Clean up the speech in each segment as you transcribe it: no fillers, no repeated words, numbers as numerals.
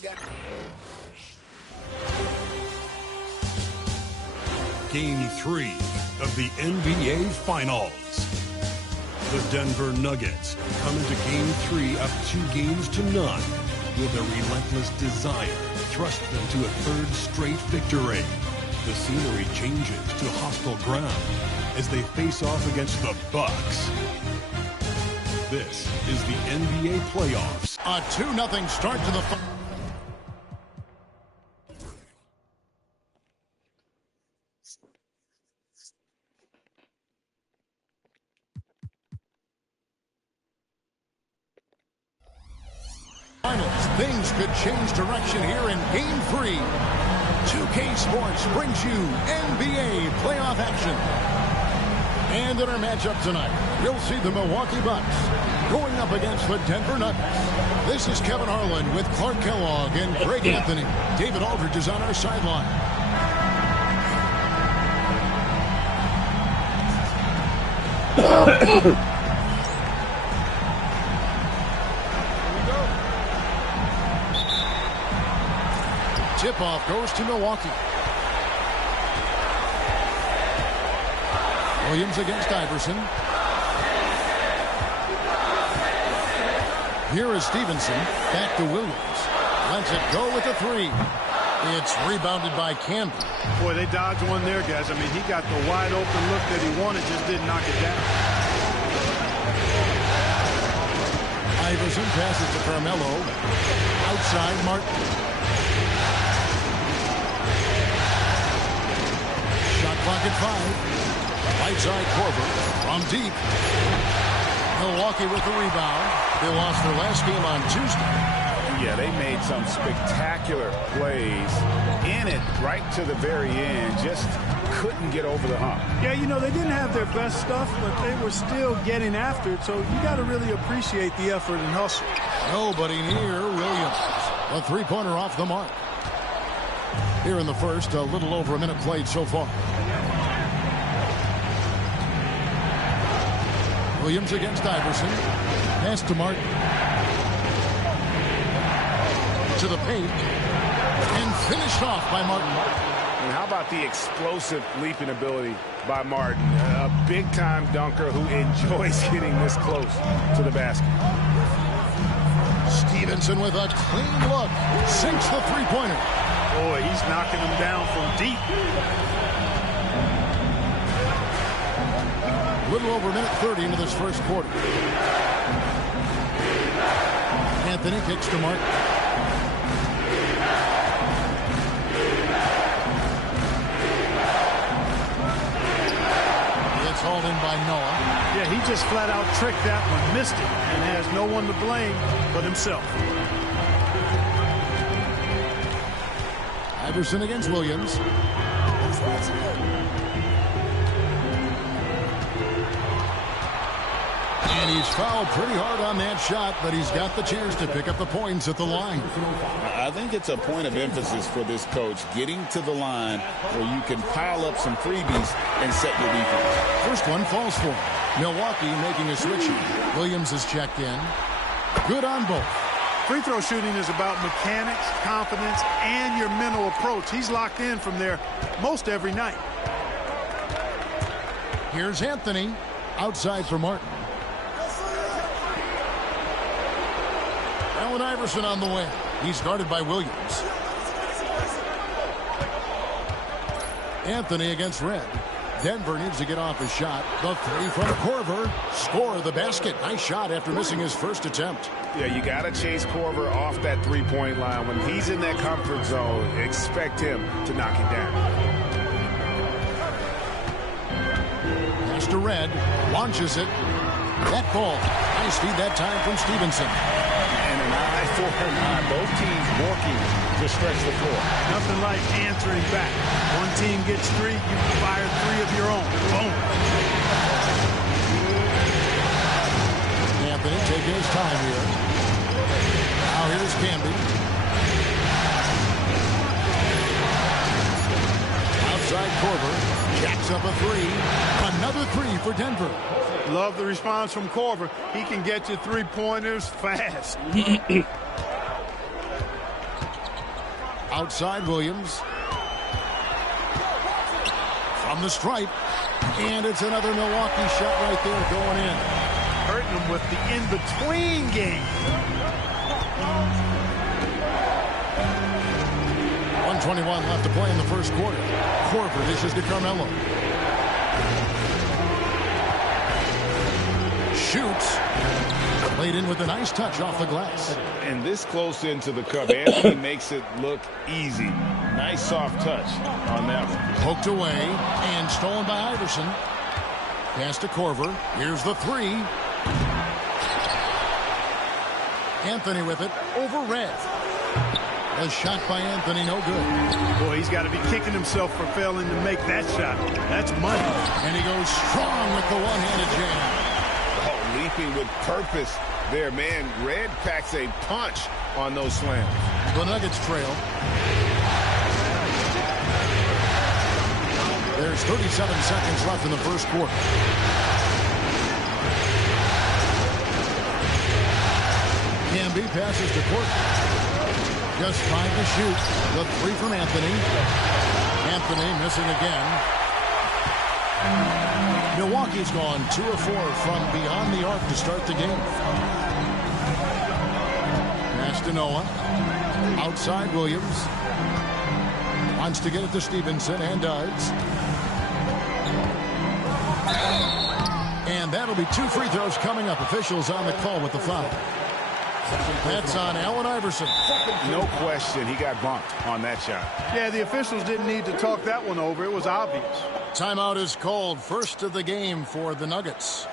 Game 3 of the NBA Finals. The Denver Nuggets come into Game 3 up 2-0 with a relentless desire thrust them to a third straight victory. The scenery changes to hostile ground as they face off against the Bucks. This is the NBA playoffs. A 2-0 start to the finals. Things could change direction here in Game 3. 2K Sports brings you NBA playoff action. And in our matchup tonight, we'll see the Milwaukee Bucks going up against the Denver Nuggets. This is Kevin Harlan with Clark Kellogg and Greg Anthony. David Aldridge is on our sideline. Tip-off goes to Milwaukee. Williams against Iverson. Here is Stevenson. Back to Williams. Lets it go with the three. It's rebounded by Campbell. Boy, they dodged one there, guys. I mean, he got the wide open look that he wanted, just didn't knock it down. Iverson passes to Carmelo. Outside Martin. Shot clock at 5. Right side Korver from deep. Milwaukee with the rebound. They lost their last game on Tuesday. Yeah, they made some spectacular plays in it right to the very end. Just couldn't get over the hump. Yeah, you know, they didn't have their best stuff, but they were still getting after it. So you got to really appreciate the effort and hustle. Nobody near Williams. A three-pointer off the mark. Here in the first, a little over a minute played so far. Williams against Iverson. Pass to Martin. To the paint. And finished off by Martin. And how about the explosive leaping ability by Martin? A big-time dunker who enjoys getting this close to the basket. Stevenson with a clean look. Sinks the three-pointer. Boy, he's knocking them down from deep. A little over a minute 30 into this first quarter. Anthony kicks to Martin. It's hauled in by Noah. Yeah, he just flat out tricked that one, missed it, and has no one to blame but himself. Iverson against Williams. And he's fouled pretty hard on that shot, but he's got the chance to pick up the points at the line. I think it's a point of emphasis for this coach, getting to the line where you can pile up some freebies and set your defense. First one falls for him. Milwaukee making a switch. Williams is checked in. Good on both. Free throw shooting is about mechanics, confidence, and your mental approach. He's locked in from there most every night. Here's Anthony. Outside for Martin. Allen Iverson on the way. He's guarded by Williams. Anthony against Red. Denver needs to get off his shot. The three from Korver. Score the basket. Nice shot after missing his first attempt. Yeah, you got to chase Korver off that three-point line. When he's in that comfort zone, expect him to knock it down. Pass to Red. Launches it. That ball. Nice feed that time from Stevenson. And an eye for an eye. Both teams working to stretch the floor. Nothing like answering back. One team gets three, you fire three of your own. Boom. Anthony taking his time here. Now here's Camby. Outside Korver. Jacks up a three. Another three for Denver. Love the response from Korver. He can get you three-pointers fast. Outside Williams. From the stripe. And it's another Milwaukee shot right there going in. Hurting them with the in-between game. 1:21 left to play in the first quarter. Korver dishes to Carmelo. Shoots. Laid in with a nice touch off the glass. And this close into the cup, Anthony makes it look easy. Nice soft touch on that one. Poked away and stolen by Iverson. Pass to Korver. Here's the three. Anthony with it over Red. A shot by Anthony, no good. Boy, he's got to be kicking himself for failing to make that shot. That's money. And he goes strong with the one-handed jam. Oh, leaping with purpose there, man. Red packs a punch on those slams. The Nuggets trail. There's 37 seconds left in the first quarter. Camby passes to Court. Just 5 to shoot. The three from Anthony. Anthony missing again. Milwaukee's gone 2 of 4 from beyond the arc to start the game. Pass to Noah. Outside Williams. Wants to get it to Stevenson and does. And that'll be 2 free throws coming up. Officials on the call with the foul. That's on Allen Iverson. No question, he got bumped on that shot. Yeah, the officials didn't need to talk that one over. It was obvious. Timeout is called. First of the game for the Nuggets.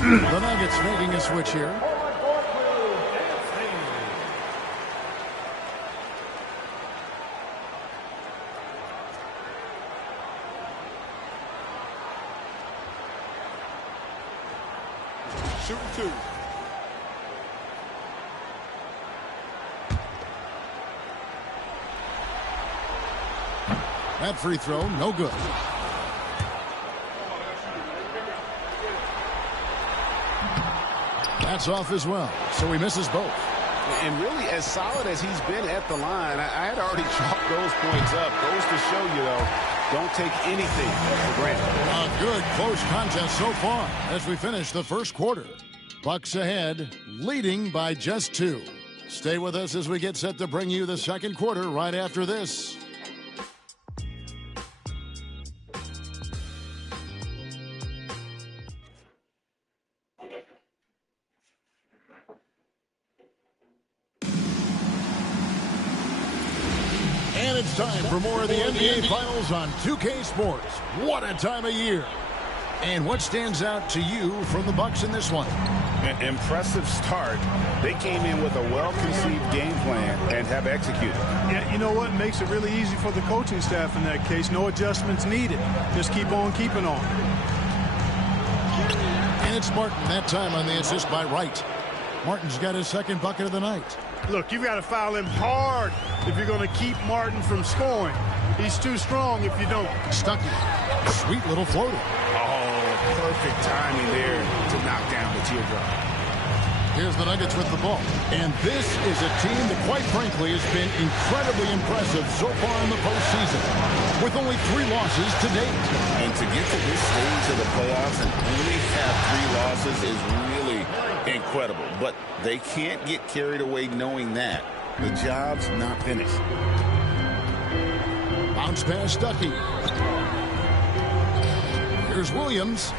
The Nuggets making a switch here. Shooting 2. That free throw, no good. That's off as well, so he misses both. And really, as solid as he's been at the line, I had already chalked those points up. Goes to show you, though, don't take anything for granted. A good close contest so far as we finish the first quarter. Bucks ahead, leading by just 2. Stay with us as we get set to bring you the second quarter right after this. And it's time for more of the NBA Finals on 2K Sports. What a time of year. And what stands out to you from the Bucks in this one? An impressive start. They came in with a well-conceived game plan and have executed. Yeah, you know what? Makes it really easy for the coaching staff in that case. No adjustments needed. Just keep on keeping on. And it's Martin that time on the assist by Wright. Martin's got his second bucket of the night. Look, you've got to foul him hard if you're going to keep Martin from scoring. He's too strong if you don't. Stuckey. Sweet little floater. Oh, perfect timing there to knock down the teardrop. Here's the Nuggets with the ball. And this is a team that, quite frankly, has been incredibly impressive so far in the postseason, with only 3 losses to date. And to get to this stage of the playoffs and only have 3 losses is really incredible. But they can't get carried away knowing that. The job's not finished. Bounce pass, Stuckey. Here's Williams.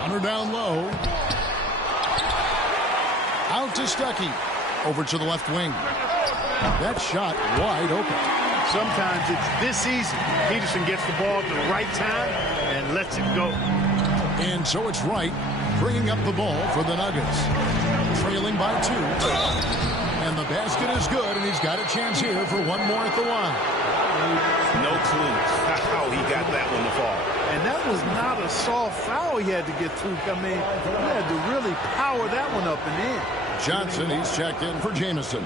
Hunter down low. Out to Stuckey. Over to the left wing. That shot wide open. Sometimes it's this easy. Peterson gets the ball at the right time and lets it go. And so it's Wright bringing up the ball for the Nuggets. Trailing by 2. And the basket is good, and he's got a chance here for one more at the line. No clue how he got that one to fall. And that was not soft foul he had to get through. I mean, he had to really power that one up and in. Johnson, he's checked in for Jamison.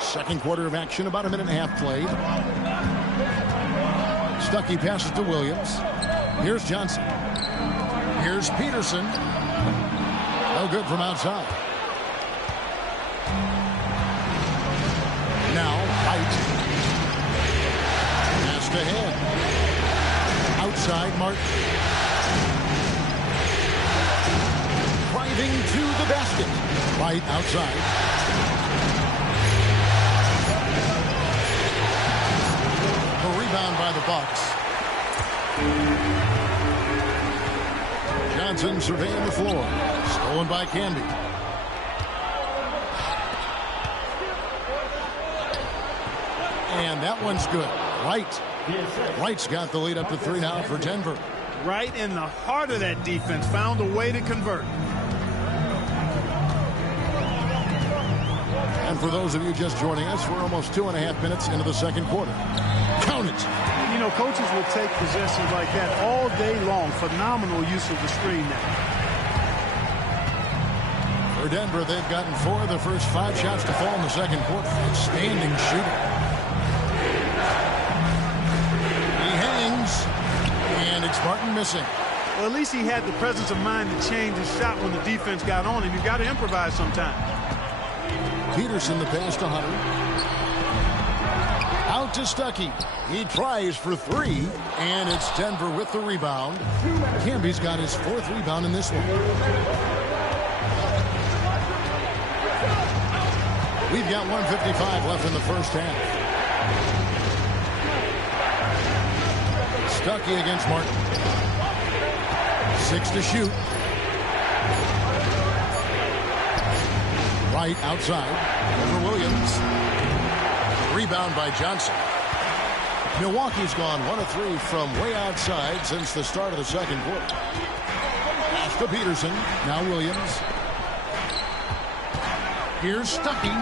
Second quarter of action, about a minute and a half played. Stuckey passes to Williams. Here's Johnson. Here's Peterson. No good from outside. Now, White. Passed ahead. Outside, Martin. Driving to the basket. White outside. Rebound by the Bucks. Johnson surveying the floor. Stolen by Canby. And that one's good. Wright's got the lead up to 3 now for Denver. Right in the heart of that defense. Found a way to convert. And for those of you just joining us, we're almost 2.5 minutes into the second quarter. Count it. You know, coaches will take possessions like that all day long. Phenomenal use of the screen now. For Denver, they've gotten 4 of the first 5 shots to fall in the second quarter. Outstanding shooting. He hangs. And it's Martin missing. Well, at least he had the presence of mind to change his shot when the defense got on him. You've got to improvise sometimes. Peterson, the pass to Hunter. Out to Stuckey. He tries for 3, and it's Denver with the rebound. Canby's got his 4th rebound in this one. We've got 1:55 left in the first half. Stuckey against Martin. 6 to shoot. Right outside over Williams. Rebound by Johnson. Milwaukee's gone 1 of 3 from way outside since the start of the second quarter. Pass to Peterson. Now Williams. Here's Stuckey.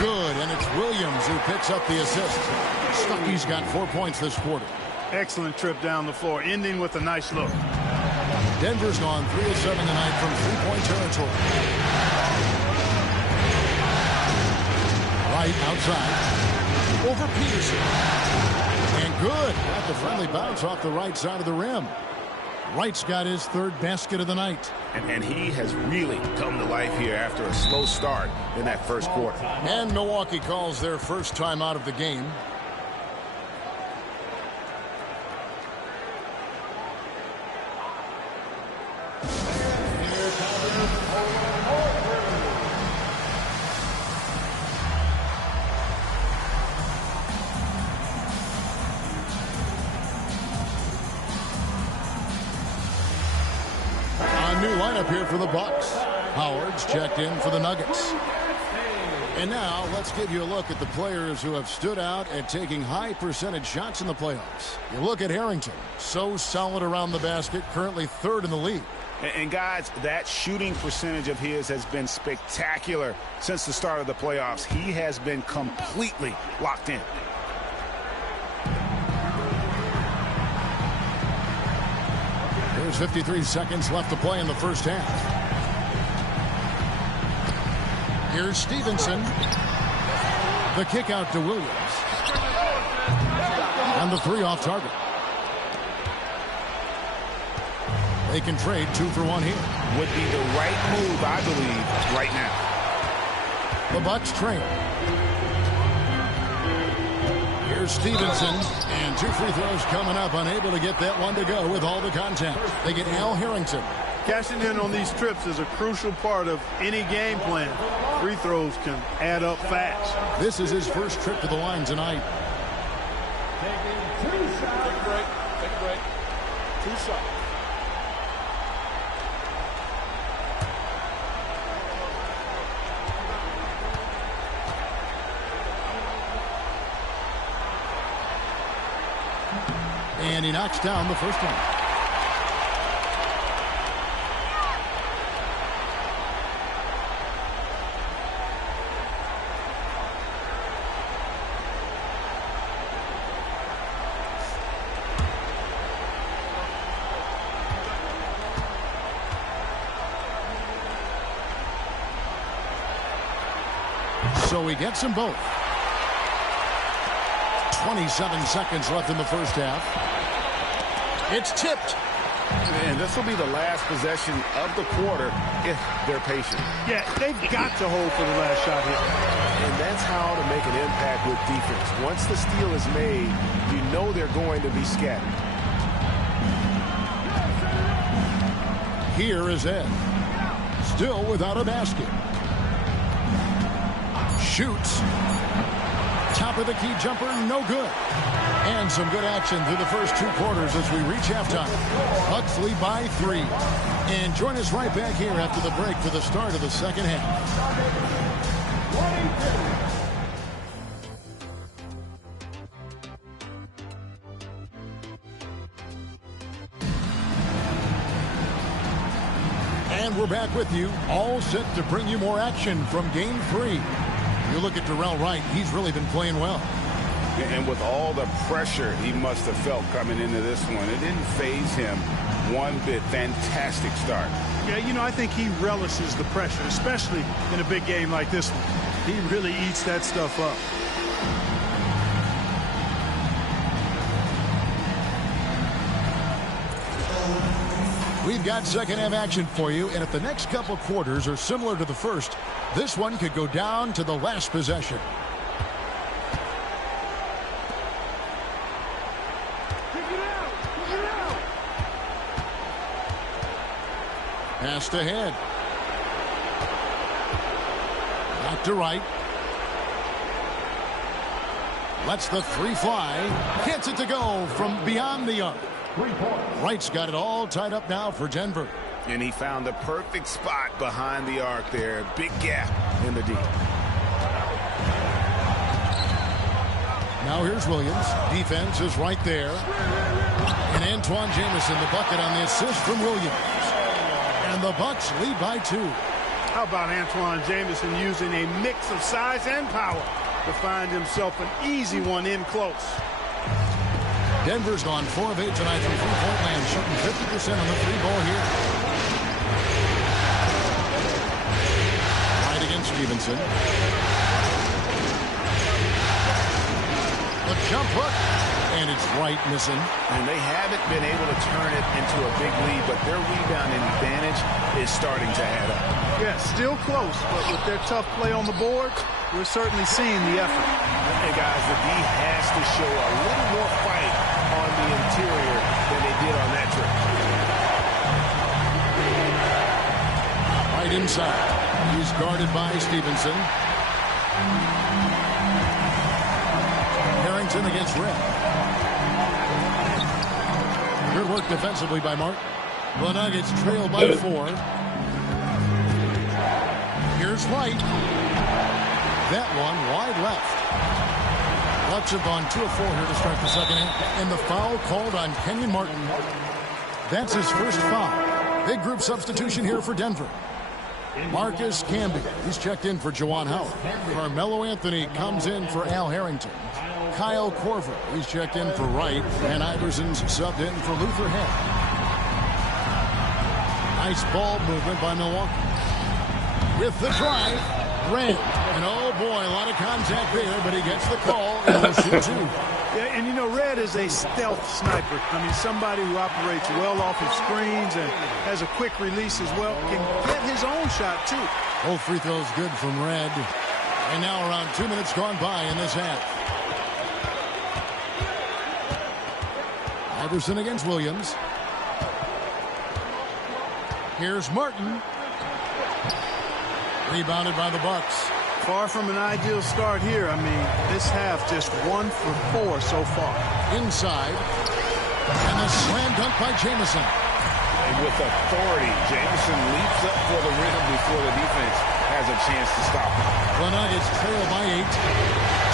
Good, and it's Williams who picks up the assist. Stuckey's got 4 points this quarter. Excellent trip down the floor, ending with a nice look. Denver's gone 3 of 7 tonight from three-point territory. Right outside. Over Peterson. And good. Got the friendly bounce off the right side of the rim. Wright's got his 3rd basket of the night. And he has really come to life here after a slow start in that first quarter. And Milwaukee calls their first time out of the game. Lineup here for the Bucks. Howard's checked in for the Nuggets. And now let's give you a look at the players who have stood out at taking high percentage shots in the playoffs. You look at Harrington, so solid around the basket, currently 3rd in the league. And guys, that shooting percentage of his has been spectacular since the start of the playoffs. He has been completely locked in. There's 53 seconds left to play in the first half. Here's Stevenson. The kick out to Williams. And the 3 off target. They can trade 2 for 1 here. Would be the right move, I believe, right now. The Bucks train. Here's Stevenson, and 2 free throws coming up, unable to get that one to go with all the contact. They get Al Harrington. Cashing in on these trips is a crucial part of any game plan. Free throws can add up fast. This is his first trip to the line tonight. Take a break. Take a break. 2 shots. And he knocks down the first one. So he gets them both. 27 seconds left in the first half. It's tipped. And this will be the last possession of the quarter if they're patient. Yeah, they've got to hold for the last shot here. And that's how to make an impact with defense. Once the steal is made, you know they're going to be scattered. Here is Ed. Still without a basket. Shoots. Top of the key jumper, no good. And some good action through the first 2 quarters as we reach halftime. Bucks lead by 3. And join us right back here after the break for the start of the second half. And we're back with you, all set to bring you more action from Game 3. You look at Darrell Wright, he's really been playing well. And with all the pressure he must have felt coming into this one, it didn't faze him one bit. Fantastic start. Yeah, you know, I think he relishes the pressure, especially in a big game like this one. He really eats that stuff up. We've got second half action for you, and if the next couple quarters are similar to the first, this one could go down to the last possession. Pass to Head. Back to Wright. Lets the 3 fly. Gets it to go from beyond the arc. Wright's got it all tied up now for Denver. And he found the perfect spot behind the arc there. Big gap in the D. Now here's Williams. Defense is right there. And Antoine Jamison, the bucket on the assist from Williams. And the Bucks lead by 2. How about Antoine Jamison using a mix of size and power to find himself an easy one in close. Denver's gone 4 of 8 tonight from three-point land, shooting 50% on the 3-ball here. Right against Stevenson. The jump hook, and it's Wright missing. And they haven't been able to turn it into a big lead, but their rebounding advantage is starting to add up. Yeah, still close, but with their tough play on the board, we're certainly seeing the effort. And guys, the D has to show a little more fight on the interior than they did on that trip. Right inside. He's guarded by Stevenson. Harrington against Red. Good work defensively by Martin. The Nuggets trail by 4. Here's Wright. That one wide left. Bucks have gone 2 of 4 here to start the second half. And the foul called on Kenyon Martin. That's his first foul. Big group substitution here for Denver. Marcus Camby, he's checked in for Juwan Howard. Carmelo Anthony comes in for Al Harrington. Kyle Korver, he's checked in for Wright. And Iverson's subbed in for Luther Head. Nice ball movement by Milwaukee. With the drive, Red. And oh boy, a lot of contact there, but he gets the call and will shoot 2. Yeah, and you know, Red is a stealth sniper. I mean, somebody who operates well off of screens and has a quick release as well. Can get his own shot, too. Both free throws good from Red. And now around 2 minutes gone by in this half. Iverson against Williams. Here's Martin. Rebounded by the Bucks. Far from an ideal start here. I mean, this half just 1 for 4 so far. Inside. And the slam dunk by Jamison. And with authority, Jamison leaps up for the rim before the defense has a chance to stop him. The Nuggets trail by 8.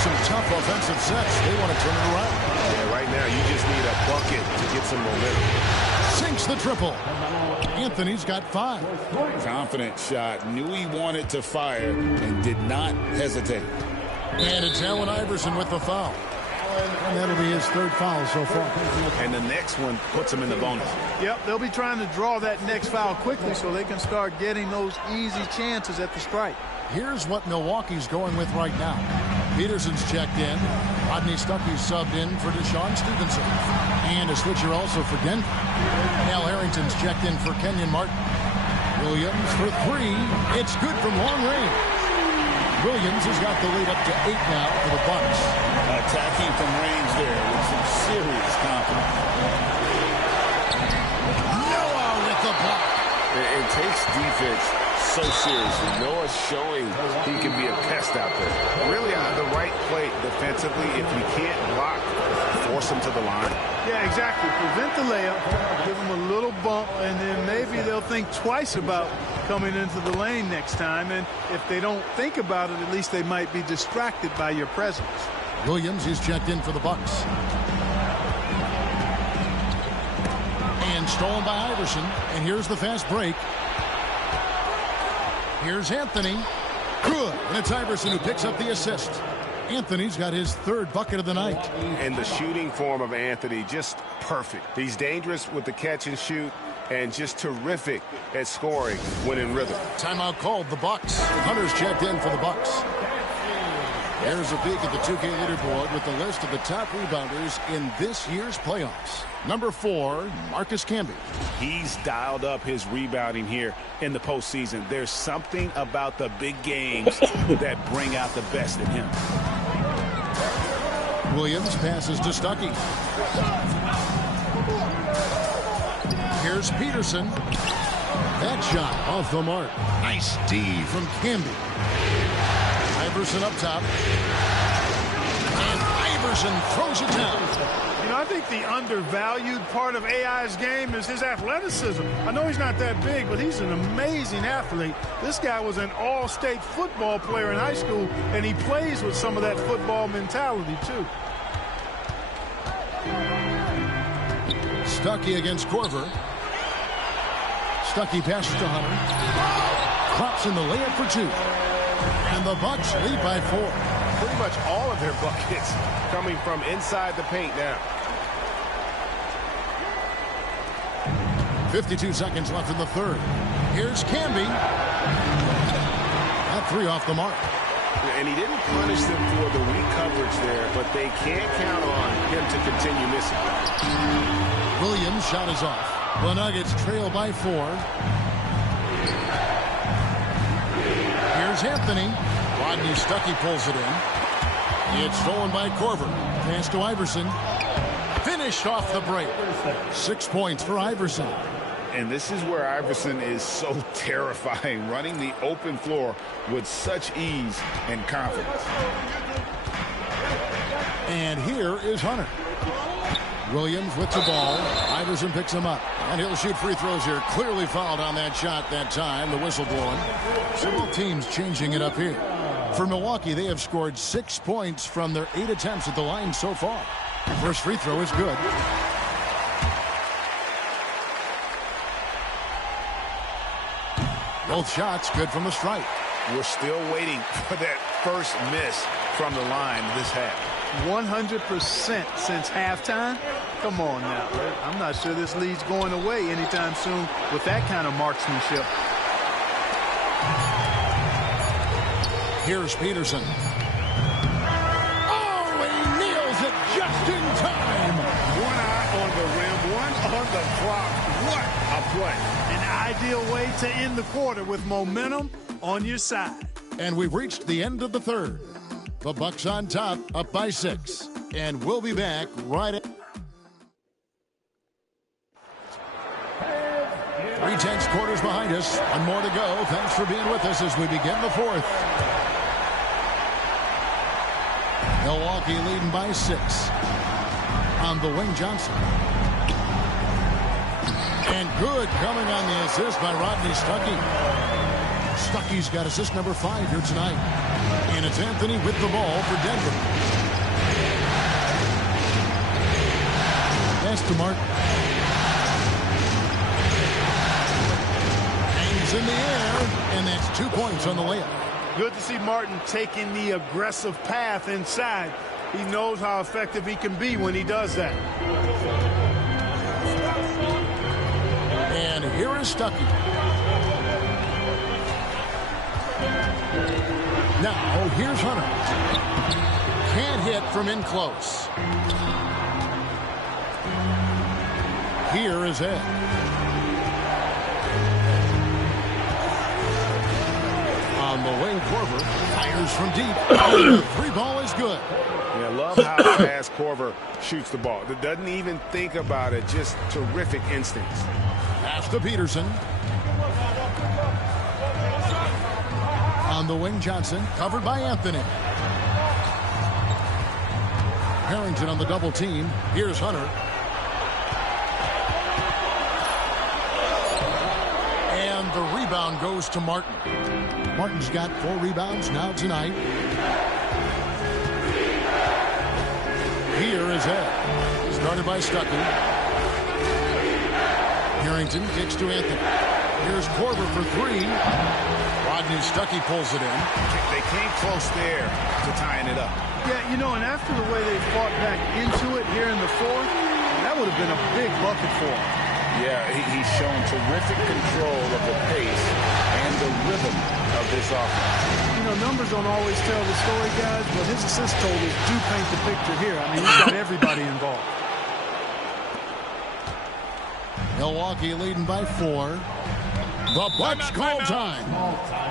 some tough offensive sets. They want to turn it around. Yeah, right now you just need a bucket to get some momentum. Sinks the triple. Anthony's got 5. Confident shot. Knew he wanted to fire and did not hesitate. And it's Allen Iverson with the foul. And that'll be his 3rd foul so far. And the next one puts him in the bonus. Yep, they'll be trying to draw that next foul quickly so they can start getting those easy chances at the strike. Here's what Milwaukee's going with right now. Peterson's checked in. Rodney Stuckey's subbed in for Deshaun Stevenson. And a switcher also for Denver. Al Harrington's checked in for Kenyon Martin. Williams for 3. It's good from long range. Williams has got the lead up to 8 now for the Bucks. Attacking from range there with some serious confidence. Noah with the block. It takes defense so seriously. Noah's showing he can be a pest out there. Really on the right play defensively. If you can't block, force him to the line. Yeah, exactly. Prevent the layup, give them a little bump, and then maybe they'll think twice about coming into the lane next time. And if they don't think about it, at least they might be distracted by your presence. Williams is checked in for the Bucks. And stolen by Iverson. And here's the fast break. Here's Anthony. Good. And it's Iverson who picks up the assist. Anthony's got his 3rd bucket of the night. And the shooting form of Anthony, just perfect. He's dangerous with the catch and shoot and just terrific at scoring when in rhythm. Timeout called, the Bucks. Hunter's checked in for the Bucks. Here's a peek at the 2K leaderboard with the list of the top rebounders in this year's playoffs. Number 4, Marcus Camby. He's dialed up his rebounding here in the postseason. There's something about the big games that bring out the best in him. Williams passes to Stuckey. Here's Peterson. That shot off the mark. Nice D from Camby. Iverson up top. And Iverson throws it down. You know, I think the undervalued part of AI's game is his athleticism. I know he's not that big, but he's an amazing athlete. This guy was an all-state football player in high school, and he plays with some of that football mentality, too. Stuckey against Korver. Stuckey passes to Hunter. Drops in the layup for 2. And the Bucks lead by 4. Pretty much all of their buckets coming from inside the paint now. 52 seconds left in the 3rd. Here's Camby. That 3 off the mark. And he didn't punish them for the weak coverage there, but they can't count on him to continue missing. Williams' shot is off. The Nuggets trail by 4. Here's Anthony. Rodney Stuckey pulls it in. It's stolen by Korver. Pass to Iverson. Finished off the break. 6 points for Iverson. And this is where Iverson is so terrifying, running the open floor with such ease and confidence. And here is Hunter. Williams with the ball. Iverson picks him up. And he'll shoot free throws here. Clearly fouled on that shot that time. The whistle blowing. Several teams changing it up here. For Milwaukee, they have scored 6 points from their 8 attempts at the line so far. First free throw is good. Both shots good from the strike. We're still waiting for that first miss from the line this half. 100% since halftime. Come on now. I'm not sure this lead's going away anytime soon with that kind of marksmanship. Here's Peterson. Oh, he nails it just in time. One eye on the rim, one on the clock. What a play. An ideal way to end the quarter with momentum on your side. And we've reached the end of the 3rd. The Bucks on top, up by 6. And we'll be back right at 3/10 quarters behind us. One more to go. Thanks for being with us as we begin the 4th. Milwaukee leading by 6. On the wing, Johnson. And good coming on the assist by Rodney Stuckey. Stuckey's got assist number 5 here tonight. And it's Anthony with the ball for Denver. Pass to Martin. Hangs in the air, and that's 2 points on the layup. Good to see Martin taking the aggressive path inside. He knows how effective he can be when he does that. And here is Stuckey. Now, here's Hunter. Can't hit from in close. Here is Ed. On the wing, Korver fires from deep. And the 3 ball is good. Yeah, I love how fast Korver shoots the ball. It doesn't even think about it. Just terrific instincts. Pass to Peterson. On the wing, Johnson, covered by Anthony. Harrington on the double team. Here's Hunter. And the rebound goes to Martin. Martin's got 4 rebounds now tonight. Here is Ed. Started by Stuckey. Harrington kicks to Anthony. Here's Korver for 3. Rodney Stuckey pulls it in. They came close there to tying it up. Yeah, you know, and after the way they fought back into it here in the 4th, that would have been a big bucket for him. Yeah, he's shown terrific control of the pace and the rhythm of this offense. You know, numbers don't always tell the story, guys, but his assist totals do paint the picture here. I mean, he's got everybody involved. Milwaukee leading by 4. The Bucks call time.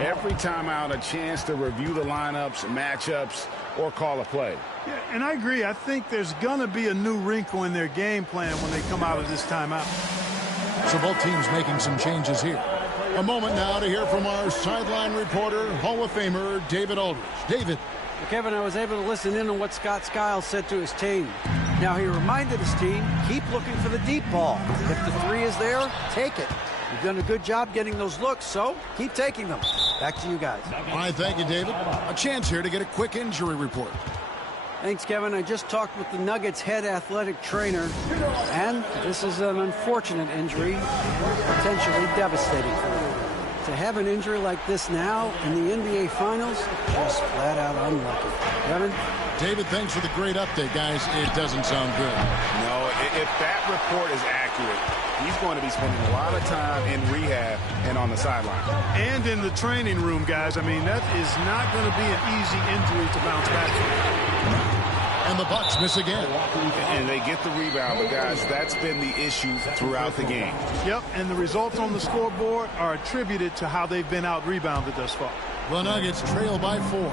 Every time out, a chance to review the lineups, matchups, or call a play. Yeah, and I agree. I think there's going to be a new wrinkle in their game plan when they come out of this timeout. So both teams making some changes here. A moment now to hear from our sideline reporter, Hall of Famer David Aldridge. David. Well, Kevin, I was able to listen in on what Scott Skiles said to his team. Now, he reminded his team, keep looking for the deep ball. If the 3 is there, take it. You've done a good job getting those looks, so keep taking them. Back to you guys. All right, thank you, David. A chance here to get a quick injury report. Thanks, Kevin. I just talked with the Nuggets head athletic trainer, and this is an unfortunate injury, potentially devastating for them. To have an injury like this now in the NBA Finals, just flat out unlucky. Kevin? David, thanks for the great update, guys. It doesn't sound good. No, if that report is accurate, he's going to be spending a lot of time in rehab and on the sideline. And in the training room, guys. I mean, that is not going to be an easy injury to bounce back from. And the Bucks miss again. And they get the rebound, but guys, that's been the issue throughout the game. Yep, and the results on the scoreboard are attributed to how they've been out-rebounded thus far. The Nuggets trail by 4.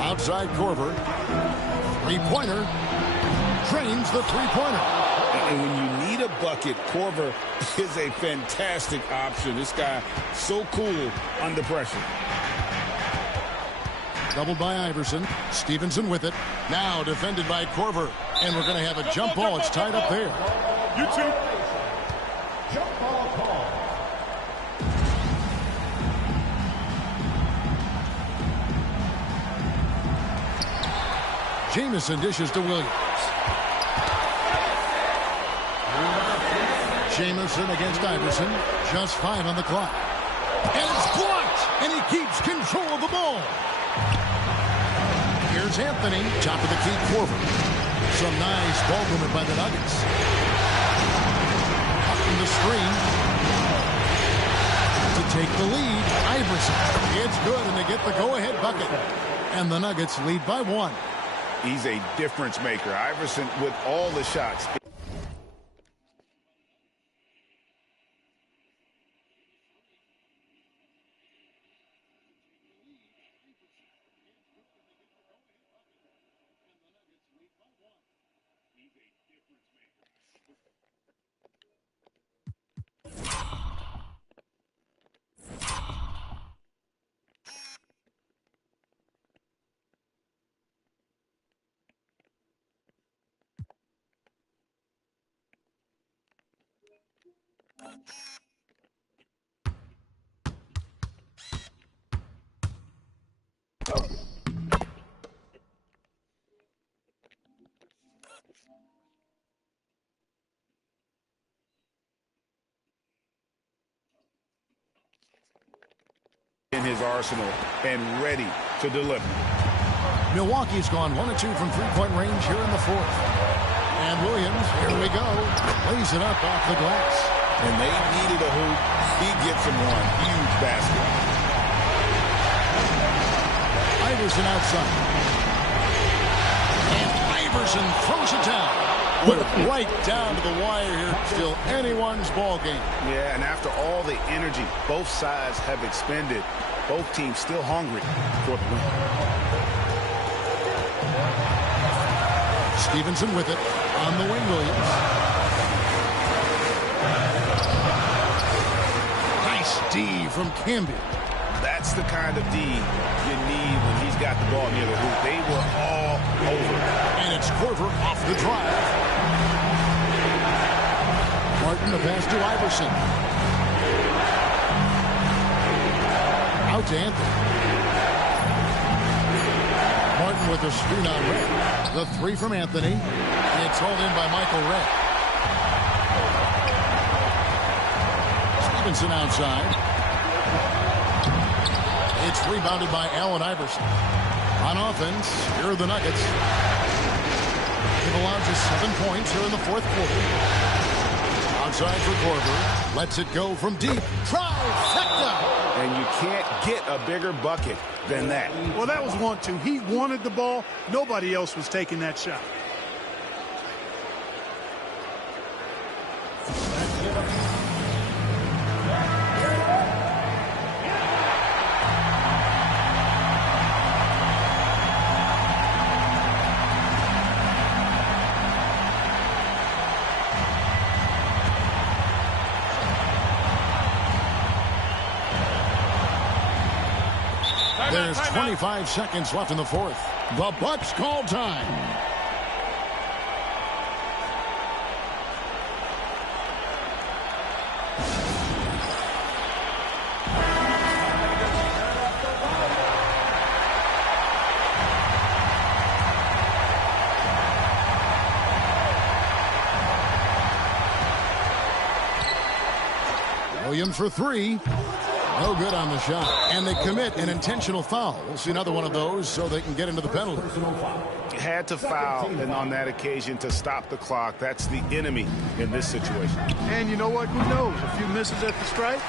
Outside Korver. 3-pointer. Drains the 3-pointer. And when you need a bucket, Korver is a fantastic option. This guy so cool under pressure. Doubled by Iverson. Stevenson with it. Now defended by Korver. And we're going to have a jump ball. It's tied up there. You two. Jump ball call. Jamison dishes to Williams. Jamison against Iverson. Just 5 on the clock. And it's blocked. And he keeps control of the ball. Here's Anthony. Top of the key, Korver. Some nice ball movement by the Nuggets. Up in the screen. To take the lead, Iverson. It's good, and they get the go-ahead bucket. And the Nuggets lead by 1. He's a difference maker. Iverson with all the shots. his arsenal and ready to deliver. Milwaukee's gone 1 of 2 from three-point range here in the fourth. And Williams, here we go, lays it up off the glass. And they needed a hoop. He gets them one. Huge basket. Iverson outside. And Iverson throws it down. We're right down to the wire here. Still anyone's ball game. Yeah, and after all the energy both sides have expended, both teams still hungry for the win. Stevenson with it on the wing, Williams. Nice D from Camby. That's the kind of D you need when he's got the ball near the hoop. They were all over. And it's Korver off the drive. Martin, the pass to Iverson. Out to Anthony. Martin with a screen on Red. The three from Anthony. And it's hauled in by Michael Red. Stevenson outside. It's rebounded by Allen Iverson. On offense, here are the Nuggets. They've allowed just 7 points here in the fourth quarter. Outside for Korver. Lets it go from deep. Trifecta! And you can't get a bigger bucket than that. Well, that was 1-2. He wanted the ball. Nobody else was taking that shot. There's 25 seconds left in the fourth. The Bucks call time. Williams for three. No good on the shot. And they commit an intentional foul. We'll see another one of those so they can get into the penalty. Had to foul, and on that occasion to stop the clock. That's the enemy in this situation. And you know what? Who knows? A few misses at the stripe,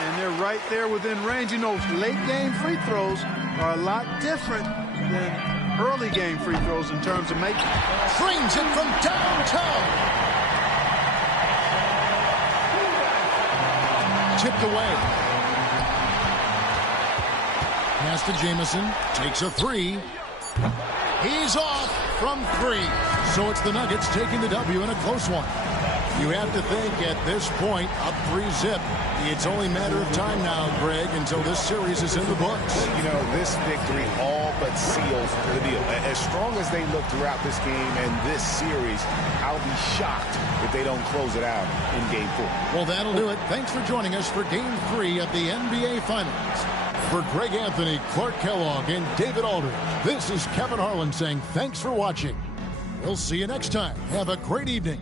and they're right there within range. You know, late game free throws are a lot different than early game free throws in terms of making. Frames it from downtown. Tipped away. Pass to Jamison. Takes a three. He's off from three. So it's the Nuggets taking the W in a close one. You have to think at this point, up 3-zip. It's only a matter of time now, Greg, until this series is in the books. You know, this victory all but seals the deal. As strong as they look throughout this game and this series, I'll be shocked if they don't close it out in Game 4. Well, that'll do it. Thanks for joining us for Game 3 of the NBA Finals. For Greg Anthony, Clark Kellogg, and David Aldridge, this is Kevin Harlan saying thanks for watching. We'll see you next time. Have a great evening.